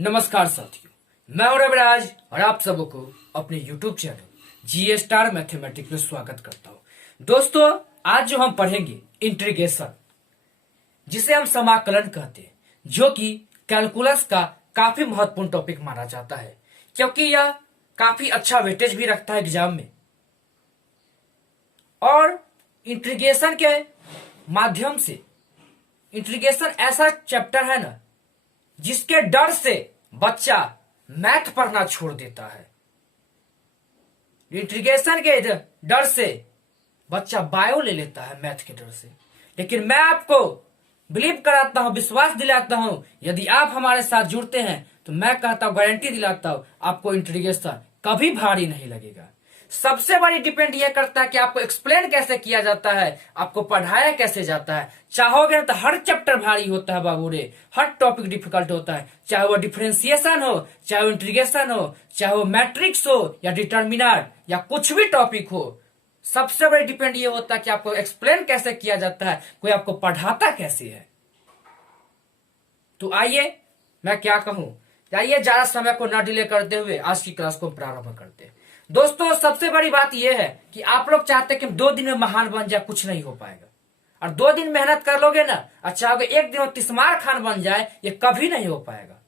नमस्कार साथियों, मैं हूं रविराज और आप सबको अपने YouTube चैनल जी स्टार मैथमेटिक्स में स्वागत करता हूं। दोस्तों, आज जो हम पढ़ेंगे इंटीग्रेशन, जिसे हम समाकलन कहते हैं, जो कि कैलकुलस का काफी महत्वपूर्ण टॉपिक माना जाता है, क्योंकि यह काफी अच्छा वेटेज भी रखता है एग्जाम में। और इंटीग्रेशन के माध्यम से, इंटीग्रेशन ऐसा चैप्टर है ना जिसके डर से बच्चा मैथ पढ़ना छोड़ देता है। इंटीग्रेशन के डर से बच्चा बायो ले लेता है मैथ के डर से। लेकिन मैं आपको बिलीव कराता हूं, विश्वास दिलाता हूं, यदि आप हमारे साथ जुड़ते हैं तो मैं कहता हूं, गारंटी दिलाता हूं, आपको इंटीग्रेशन कभी भारी नहीं लगेगा। सबसे बड़ी डिपेंड यह करता है कि आपको एक्सप्लेन कैसे किया जाता है, आपको पढ़ाया कैसे जाता है। चाहोगे तो हर चैप्टर भारी होता है बाबू रे, हर टॉपिक डिफिकल्ट होता है, चाहे वो डिफरेंशिएशन हो, चाहे वो इंटीग्रेशन हो, चाहे वो मैट्रिक्स हो या डिटर्मिनेंट या कुछ भी टॉपिक हो। सबसे बड़ी डिपेंड ये होता है कि आपको एक्सप्लेन कैसे किया जाता है, कोई आपको पढ़ाता कैसे है। तो आइए, मैं क्या कहूं, आइए ज्यादा समय को न डिले करते हुए आज की क्लास को प्रारंभ करते हैं। दोस्तों, सबसे बड़ी बात यह है कि आप लोग चाहते हैं कि 2 दिन में महान बन जाए, कुछ नहीं हो पाएगा। और 2 दिन मेहनत कर लोगे ना, और चाहोगे 1 दिन में तिस्मार खान बन जाए, ये कभी नहीं हो पाएगा।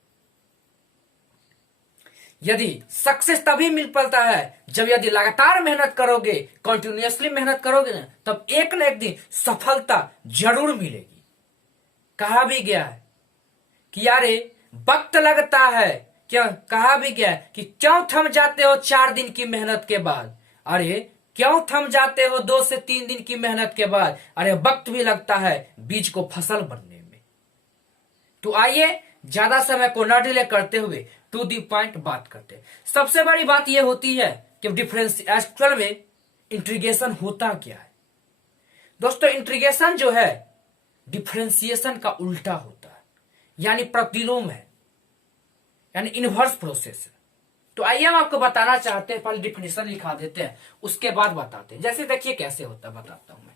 यदि सक्सेस तभी मिल पाता है जब यदि लगातार मेहनत करोगे, कंटिन्यूअसली मेहनत करोगे ना, तब एक न एक दिन सफलता जरूर मिलेगी। कहा भी गया है कि यारे वक्त लगता है, क्या कहा भी गया है कि क्यों थम जाते हो 4 दिन की मेहनत के बाद। अरे क्यों थम जाते हो 2 से 3 दिन की मेहनत के बाद। अरे वक्त भी लगता है बीज को फसल बनने में। तो आइए ज्यादा समय को न डिले करते हुए टू दी पॉइंट बात करते हैं। सबसे बड़ी बात यह होती है कि डिफरेंस एक्चुअल में इंटीग्रेशन होता क्या है। दोस्तों, इंटीग्रेशन जो है डिफरेंशिएशन का उल्टा होता है, यानी प्रतिलोम है, यानी इनवर्स प्रोसेस है। तो आइए हम आपको बताना चाहते हैं, पहले डिफिनेशन लिखा देते हैं, उसके बाद बताते हैं। जैसे देखिए कैसे होता है, बताता हूं मैं।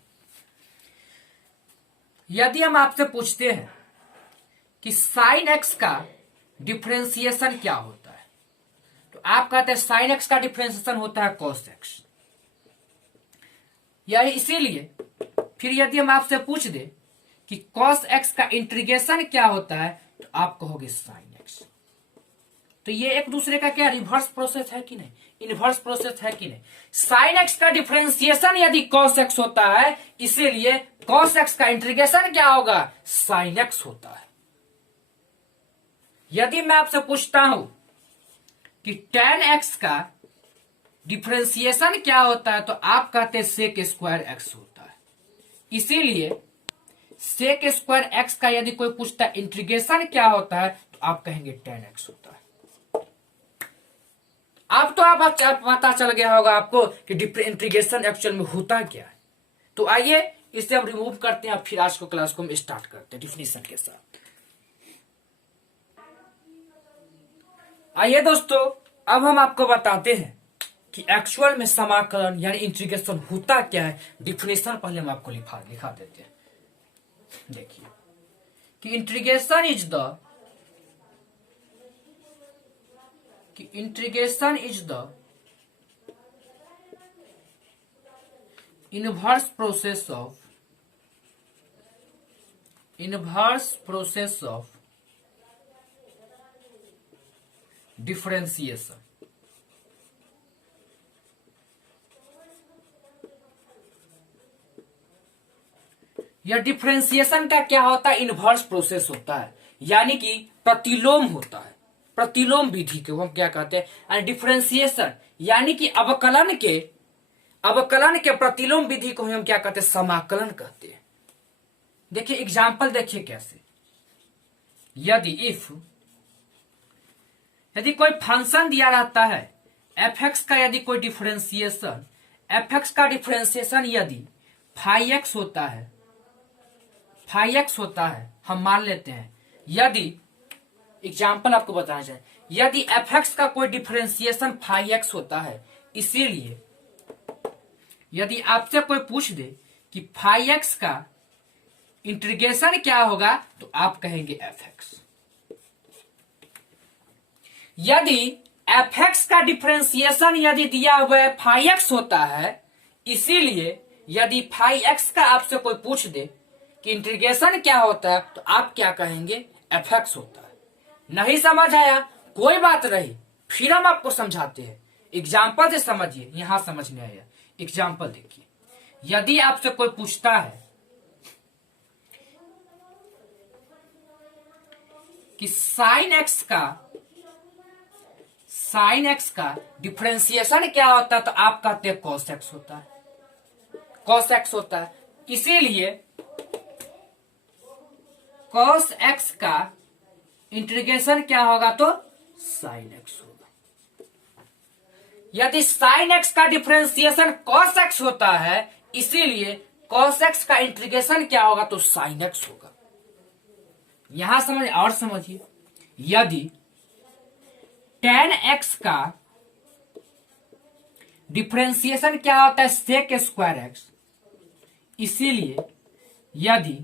यदि हम आपसे पूछते हैं कि साइन एक्स का डिफरेंशिएशन क्या होता है, तो आप कहते हैं साइन एक्स का डिफरेंशिएशन होता है कॉस एक्स। यानी इसीलिए फिर यदि हम आपसे पूछ दे कि कॉस एक्स का इंटीग्रेशन क्या होता है, तो आप कहोगे साइन एक्स। तो ये एक दूसरे का क्या रिवर्स प्रोसेस है कि नहीं, इनवर्स प्रोसेस है कि नहीं। साइन एक्स का डिफरेंशिएशन यदि कॉस एक्स होता है, इसीलिए कॉस एक्स का इंटीग्रेशन क्या होगा, साइन एक्स होता है। यदि मैं आपसे पूछता हूं कि tan एक्स का डिफरेंशिएशन क्या होता है, तो आप कहते हैं सेक स्क्वायर एक्स होता है। इसीलिए सेक स्क्वायर एक्स का यदि कोई पूछता है इंटीग्रेशन क्या होता है, तो आप कहेंगे tan एक्स होता है। अब तो आप पता चल गया होगा आपको कि इंटीग्रेशन एक्चुअल में होता क्या है। तो आइए इसे हम रिमूव करते हैं, फिर आज को क्लास को हम स्टार्ट करते हैं डिफिनेशन के साथ। आइए दोस्तों, अब हम आपको बताते हैं कि एक्चुअल में समाकलन यानी इंटीग्रेशन होता क्या है। डिफिनेशन पहले हम आपको लिखा देते हैं। देखिए कि integration is the inverse process of differentiation. यह डिफरेंशिएशन का क्या होता है, इनवर्स प्रोसेस होता है, यानी कि प्रतिलोम होता है। प्रतिलोम विधि को हम क्या कहते हैं, डिफरेंशिएशन यानी कि अवकलन के प्रतिलोम विधि को हम क्या कहते हैं, समाकलन कहते हैं। देखिए एग्जाम्पल देखिए कैसे। यदि कोई फंक्शन दिया रहता है एफ एक्स का, यदि कोई डिफरेंशिएशन एफ एक्स का डिफरेंशिएशन यदि फाई एक्स होता है, हम मान लेते हैं। यदि एग्जाम्पल आपको बताना चाहिए, यदि एफ एक्स का कोई डिफरेंशिएशन फाई एक्स होता है, इसीलिए यदि आपसे कोई पूछ दे कि फाई एक्स का इंटीग्रेशन क्या होगा, तो आप कहेंगे एफ एक्स। यदि एफ एक्स का डिफरेंशिएशन यदि दिया हुआ है फाई एक्स होता है, इसीलिए यदि फाई एक्स का आपसे कोई पूछ दे कि इंटीग्रेशन क्या होता है, तो आप क्या कहेंगे? एफ एक्स होता है। नहीं समझ आया? कोई बात नहीं, फिर हम आपको समझाते हैं। एग्जाम्पल से समझिए, यहां समझने आया। एग्जाम्पल देखिए, यदि आपसे कोई पूछता है कि साइन एक्स का डिफरेंशिएशन क्या होता है, तो आप कहते हैं कॉस एक्स होता है। कॉस एक्स होता है, इसीलिए कॉस एक्स का इंटीग्रेशन क्या होगा? तो साइन एक्स होगा। यदि साइन एक्स का डिफरेंशिएशन कॉस एक्स होता है, इसीलिए कॉस एक्स का इंटीग्रेशन क्या होगा? तो साइन एक्स होगा। यहां समझ और समझिए, यदि tan एक्स का डिफरेंशिएशन क्या होता है? सेक स्क्वायर एक्स, इसीलिए यदि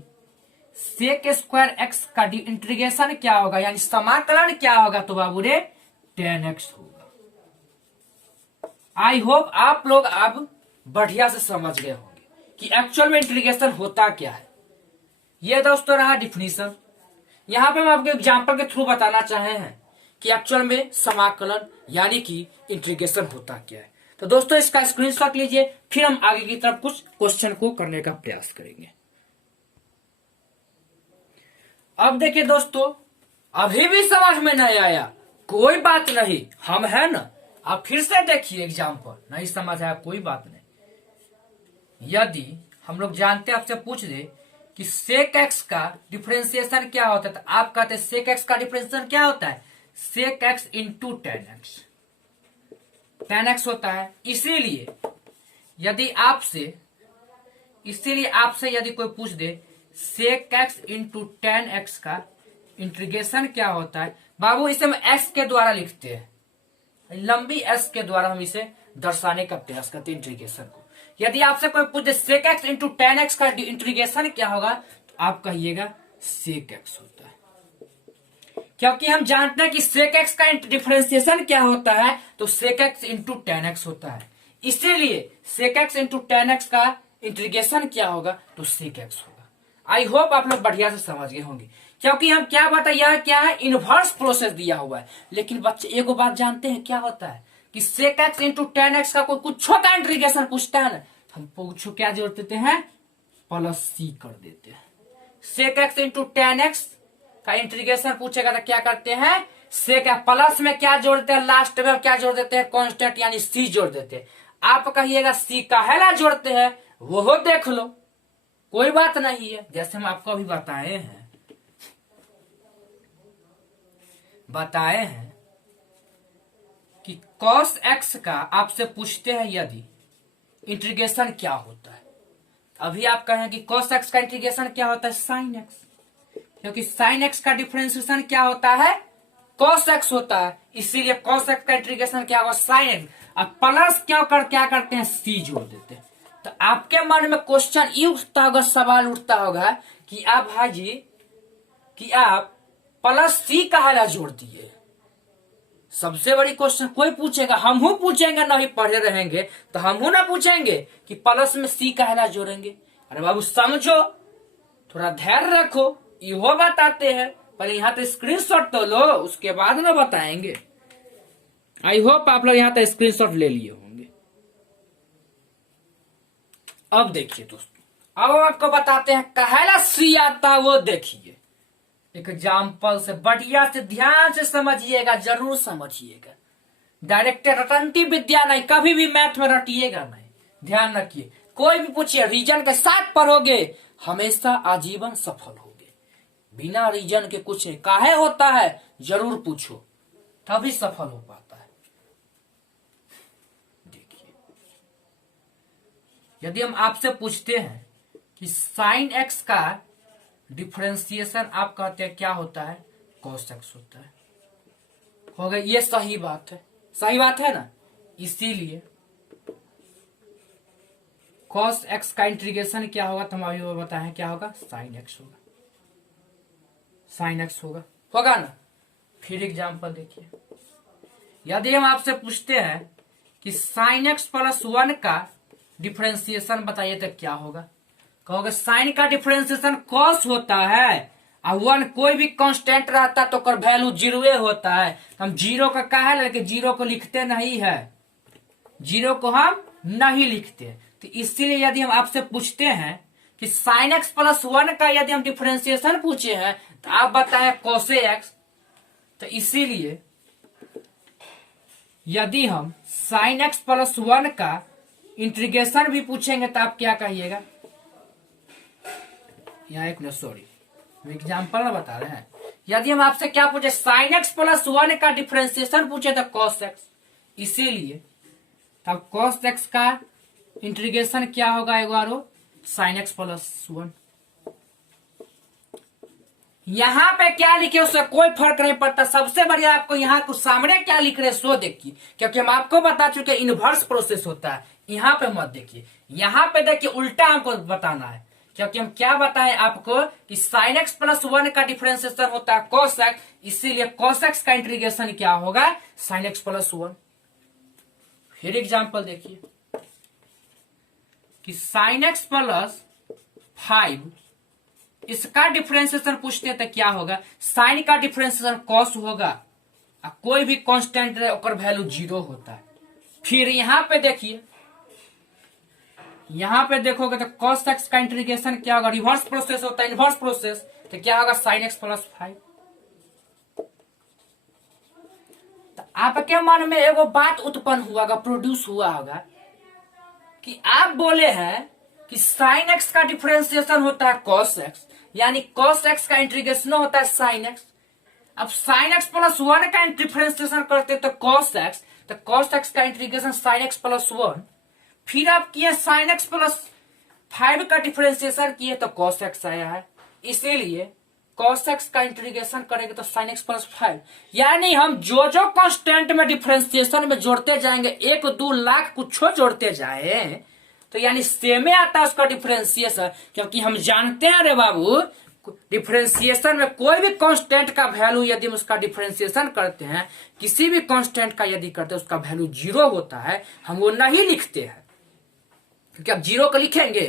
सेक स्क्वायर एक्स का इंटीग्रेशन क्या होगा, यानी समाकलन क्या होगा? तो बाबू रे tan एक्स होगा। आई होप आप लोग अब बढ़िया से समझ गए होंगे कि एक्चुअल में इंटीग्रेशन होता क्या है। ये दोस्तों रहा डिफिनीशन। यहां पे हम आपको एग्जांपल के थ्रू बताना चाहे हैं कि एक्चुअल में समाकलन यानी कि इंटीग्रेशन होता क्या है। तो दोस्तों इसका स्क्रीनशॉट लीजिए, फिर हम आगे की तरफ कुछ क्वेश्चन को करने का प्रयास करेंगे। अब देखिए दोस्तों, अभी भी समझ में नहीं आया, कोई बात नहीं, हम है ना। आप फिर से देखिए एग्जांपल, नहीं समझ आया कोई बात नहीं। यदि हम लोग जानते हैं, आपसे पूछ दे कि सेक एक्स का डिफरेंशिएशन क्या होता है, तो आप कहते हैं सेक एक्स का डिफरेंशिएशन क्या होता है? Sec x into tan x, tan x होता है। इसीलिए आपसे यदि कोई पूछ दे sec x into tan x का इंटीग्रेशन क्या होता है, बाबू इसे हम एक्स के द्वारा लिखते हैं, लंबी एस के द्वारा हम इसे दर्शाने का प्रयास करते हैं इंटीग्रेशन को। यदि आपसे कोई पूछे sec x into tan x का इंटीग्रेशन क्या होगा, तो आप कहिएगा सेक एक्स होता है, क्योंकि हम जानते हैं कि सेक एक्स का डिफरेंशिएशन क्या होता है, तो sec x into tan x होता है। इसीलिए sec x into tan x का इंटीग्रेशन क्या होगा? तो सेक एक्स होगा। आई होप आप लोग बढ़िया से समझ गए होंगे, क्योंकि हम क्या बताइए, क्या है इनवर्स प्रोसेस दिया हुआ है। लेकिन बच्चे एक बात जानते हैं क्या होता है कि sec x into tan x का कोई कुछ छोटा इंटीग्रेशन पूछता है ना, हम पूछो क्या जोड़ देते हैं? प्लस सी कर देते हैं। Sec x into tan x का इंटीग्रेशन पूछेगा तो क्या करते हैं? सेक प्लस में क्या जोड़ते हैं? लास्ट में क्या जोड़ देते हैं? कांस्टेंट यानी सी जोड़ देते हैं। आप कहिएगा सी काहेला जोड़ते हैं, वो देख लो, कोई बात नहीं है। जैसे हम आपको अभी बताए हैं कि cos x का आपसे पूछते हैं यदि इंटीग्रेशन क्या होता है, अभी आप कहें कि cos x का इंटीग्रेशन क्या होता है? sin x, क्योंकि sin x का डिफरेंशिएशन क्या होता है? cos x होता है। इसीलिए cos x का इंटीग्रेशन क्या होगा? sin x। अब प्लस क्या करते हैं? c जोड़ देते हैं। तो आपके मन में क्वेश्चन ये उठता होगा, सवाल उठता होगा कि आप भाई जी कि आप प्लस सी काहेला जोड़ दिए। सबसे बड़ी क्वेश्चन कोई पूछेगा, हम पूछेंगे, नहीं पढ़े रहेंगे तो हम ना पूछेंगे कि प्लस में सी काहेला जोड़ेंगे। अरे बाबू समझो, थोड़ा धैर्य रखो, इहो बताते हैं, पर यहाँ तो स्क्रीनशॉट तो लो, उसके बाद ना बताएंगे। आई होप आप लोग यहाँ तो स्क्रीनशॉट ले लिए होंगे। अब देखिए दोस्तों, अब आपको बताते हैं काहेला सी आता, वो देखिए एग्जाम्पल से बढ़िया से ध्यान से समझिएगा, जरूर समझिएगा। डायरेक्ट रटंती विद्या नहीं, कभी भी मैथ में रटिएगा नहीं, ध्यान रखिए। कोई भी पूछिए रीजन के साथ पढ़ोगे, हमेशा आजीवन सफल होगे। बिना रीजन के कुछ काहे होता है, जरूर पूछो, तभी सफल हो पाता है। देखिए, यदि हम आपसे पूछते हैं कि साइन एक्स का डिफरेंशिएशन आप कहते हैं क्या होता है? cos x होता है। हो गया, ये सही बात है, सही बात है ना। इसीलिए cos x का इंटीग्रेशन क्या होगा, तो हम अभी बताएं क्या होगा? sin x होगा, sin x होगा ना। फिर एग्जांपल देखिए, यदि हम आपसे पूछते हैं कि साइन एक्स प्लस 1 का डिफरेंशिएशन बताइए तो क्या होगा? कहोगे साइन का डिफरेंशिएशन कॉस होता है और 1 कोई भी कांस्टेंट रहता तो कर वैल्यू 0 होता है। हम 0 का क्या है, लेकिन 0 को लिखते नहीं है, 0 को हम नहीं लिखते। तो इसीलिए यदि हम आपसे पूछते हैं कि साइन एक्स प्लस 1 का यदि हम डिफरेंशिएशन पूछे हैं तो आप बताएं कोसे एक्स। तो इसीलिए यदि हम साइन एक्स प्लस 1 का इंटीग्रेशन भी पूछेंगे तो आप क्या कहिएगा? यहाँ एक मिनट, सॉरी, एग्जाम्पल ना बता रहे हैं। यदि हम आपसे क्या पूछे, साइन एक्स प्लस 1 का डिफरेंशिएशन पूछे तो कॉस एक्स, इसीलिए तब कॉस एक्स का इंटीग्रेशन क्या होगा? एक बार साइन एक्स प्लस 1। यहां पे क्या लिखे उससे कोई फर्क नहीं पड़ता। सबसे बढ़िया आपको यहाँ को सामने क्या लिख रहे सो देखिए, क्योंकि हम आपको बता चुके इनवर्स प्रोसेस होता है। यहाँ पे मत देखिए, यहाँ पे देखिए उल्टा हमको बताना है, क्योंकि हम क्या बताएं आपको कि साइन एक्स प्लस 1 का डिफरेंशिएशन होता है कॉस एक्स, इसीलिए कॉस एक्स का इंटीग्रेशन क्या होगा? Sine x plus 1। फिर एग्जाम्पल देखिए कि साइन एक्स प्लस 5 इसका डिफरेंशिएशन पूछते हैं तो क्या होगा? साइन का डिफरेंशिएशन कॉस होगा और कोई भी कांस्टेंट रहे और वैल्यू 0 होता है। फिर यहां पे देखिए, यहां पे देखोगे तो कॉस एक्स का इंटीग्रेशन क्या होगा? रिवर्स प्रोसेस होता है, इनवर्स प्रोसेस। तो क्या होगा? Sine x plus 5। तो आपके मन में एगो बात उत्पन्न हुआ होगा, प्रोड्यूस हुआ होगा कि आप बोले हैं कि साइन एक्स का डिफरेंशिएशन होता है कॉस एक्स, यानी कॉस एक्स का इंटीग्रेशन होता है साइन एक्स। अब साइन एक्स प्लस 1 का डिफरेंशिएशन करते तो कॉस एक्स, तो कॉस एक्स का इंटीग्रेशन साइन एक्स प्लस 1। फिर आप किए साइन एक्स प्लस 5 का डिफरेंशिएशन किए तो कॉस एक्स आया है, इसीलिए कॉस एक्स का इंटीग्रेशन करेंगे तो साइन एक्स प्लस 5। यानी हम जो जो कांस्टेंट में डिफरेंशिएशन में जोड़ते जाएंगे, 1 2 लाख कुछ जोड़ते जाए तो यानी सेमे आता है उसका डिफरेंशिएशन, क्योंकि हम जानते हैं रे बाबू डिफरेंशिएशन में कोई भी कांस्टेंट का वैल्यू यदि हम उसका डिफरेंशिएशन करते हैं, किसी भी कांस्टेंट का यदि करते हैं उसका वैल्यू 0 होता है, हम वो नहीं लिखते हैं। क्योंकि आप 0 को लिखेंगे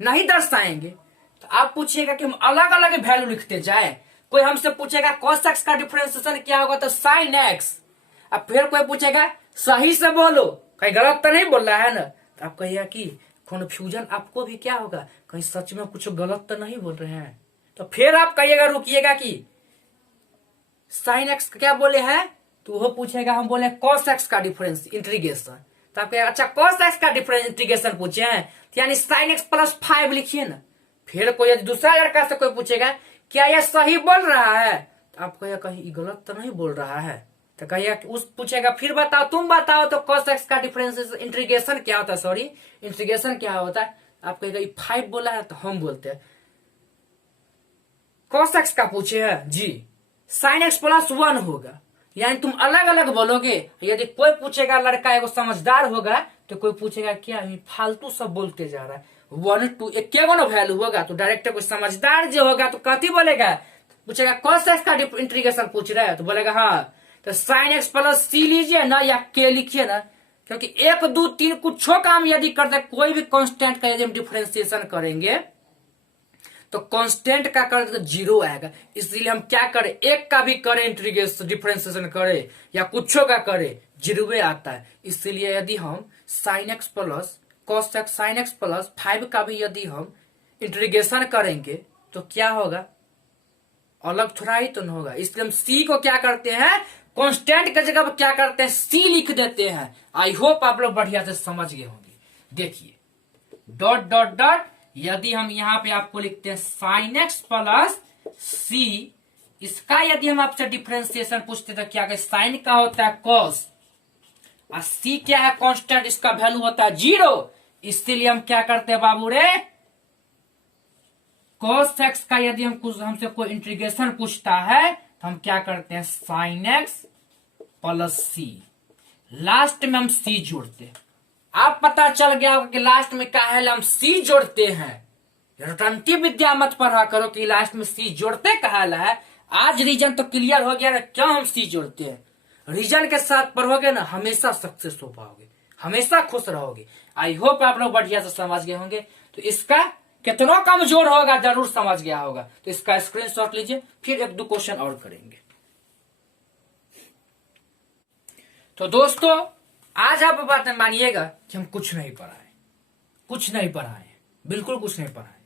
नहीं दर्शाएंगे, तो आप पूछिएगा कि हम अलग अलग वैल्यू लिखते जाए। कोई हमसे पूछेगा कॉस एक्स का डिफरेंशिएशन क्या होगा तो साइन एक्स, अब फिर कोई पूछेगा सही से बोलो, कहीं गलत तो नहीं बोल रहा है ना, आप कहिएगा कि कन्फ्यूजन आपको भी क्या होगा, कहीं सच में कुछ गलत तो नहीं बोल रहे हैं। तो फिर आप कहिएगा, रुकिएगा कि साइन एक्स क्या बोले हैं, तो वो पूछेगा हम बोले कॉस एक्स का डिफरेंस इंटीग्रेशन, तो आप कहिएगा अच्छा कॉस एक्स का डिफरेंस इंटीग्रेशन पूछे हैं, तो यानी साइन एक्स प्लस 5 लिखिए ना। फिर कोई यदि दूसरा लड़का से कोई पूछेगा क्या यह सही बोल रहा है, तो आप कहिएगा कहीं गलत तो नहीं बोल रहा है, तो कहिएगा उस पूछेगा फिर बताओ तुम बताओ तो cos x का डिफरेंस इंटीग्रेशन क्या होता है, सॉरी इंटीग्रेशन क्या होता है। आप कहेगा 5 बोला है तो हम बोलते हैं cos x का पूछे है जी, sin x प्लस 1 होगा, यानी तुम अलग अलग बोलोगे। यदि कोई पूछेगा लड़का एगो समझदार होगा तो कोई पूछेगा क्या फालतू सब बोलते जा रहा है, 1 2 एक वैल्यू होगा तो डायरेक्ट कोई समझदार जो होगा तो कथी बोलेगा, पूछेगा cos x का इंटीग्रेशन पूछ रहा है तो बोलेगा हाँ, तो साइन एक्स प्लस सी लीजिए ना या के लिखिए ना, क्योंकि 1 2 3 कुछ काम यदि करते कोई भी कांस्टेंट का यदि हम डिफरेंशिएशन करेंगे तो कांस्टेंट का करते तो 0 आएगा। इसलिए हम क्या करें, एक का भी करें इंटीग्रेशन डिफरेंशिएशन करें या कुछो का करें 0 आता है। इसलिए यदि हम sine x plus cos x sine x plus 5 का भी यदि हम इंटीग्रेशन करेंगे तो क्या होगा, अलग थोड़ा ही तो नहीं होगा। इसलिए हम सी को क्या करते हैं, कांस्टेंट की जगह पर क्या करते हैं सी लिख देते हैं। आई होप आप लोग बढ़िया से समझ गए होंगे। देखिए डॉट डॉट डॉट, यदि हम यहाँ पे आपको लिखते हैं साइन एक्स प्लस सी, इसका यदि हम आपसे डिफरेंशिएशन पूछते तो क्या, साइन का होता है कॉस और सी क्या है कांस्टेंट, इसका वैल्यू होता है 0। इसलिए हम क्या करते हैं बाबू रे, cos x का यदि हमसे कोई इंटीग्रेशन पूछता है तो हम क्या करते हैं साइन एक्स प्लस सी, लास्ट में हम सी जोड़ते हैं। आप पता चल गया कि लास्ट में क्या है, हम सी जोड़ते हैं। रटंती विद्या मत पढ़ा करो कि लास्ट में सी जोड़ते कहा है। आज रीजन तो क्लियर हो गया ना क्यों हम सी जोड़ते हैं। रीजन के साथ पढ़ोगे ना, हमेशा सक्सेस हो पाओगे, हमेशा खुश रहोगे। आई होप आप लोग बढ़िया से समझ गए होंगे। तो इसका कितना कमजोर होगा जरूर समझ गया होगा। तो इसका स्क्रीनशॉट लीजिए, फिर एक दो क्वेश्चन और करेंगे। तो दोस्तों आज आप बात मानिएगा कि हम कुछ नहीं पढ़ाए, कुछ नहीं पढ़ाए, बिल्कुल कुछ नहीं पढ़ाए।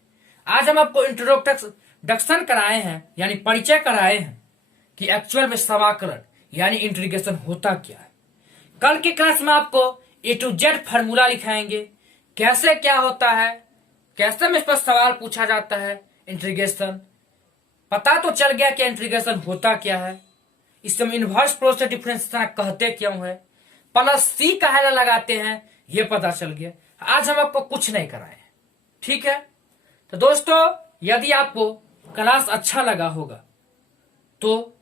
आज हम आपको इंट्रोडक्शन कराए हैं, यानी परिचय कराए हैं कि एक्चुअल में समाकलन यानी इंटीग्रेशन होता क्या है। कल की क्लास में आपको A to Z फार्मूला लिखाएंगे, कैसे क्या होता है, कैसे में इस पर सवाल पूछा जाता है। इंटीग्रेशन पता तो चल गया कि इंटीग्रेशन होता क्या है, इसे हम इनवर्स प्रोसेस डिफरेंशिएशन कहते क्यों है, प्लस सी काहे लगाते हैं ये पता चल गया। आज हम आपको कुछ नहीं कराए, ठीक है। तो दोस्तों यदि आपको क्लास अच्छा लगा होगा तो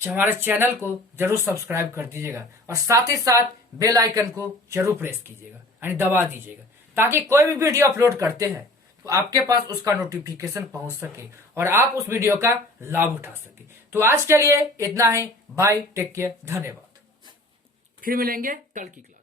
हमारे चैनल को जरूर सब्सक्राइब कर दीजिएगा और साथ ही साथ बेल आइकन को जरूर प्रेस कीजिएगा, यानी दबा दीजिएगा, ताकि कोई भी वीडियो अपलोड करते हैं तो आपके पास उसका नोटिफिकेशन पहुंच सके और आप उस वीडियो का लाभ उठा सके। तो आज के लिए इतना ही, बाय, टेक केयर, धन्यवाद। फिर मिलेंगे कल की क्लास।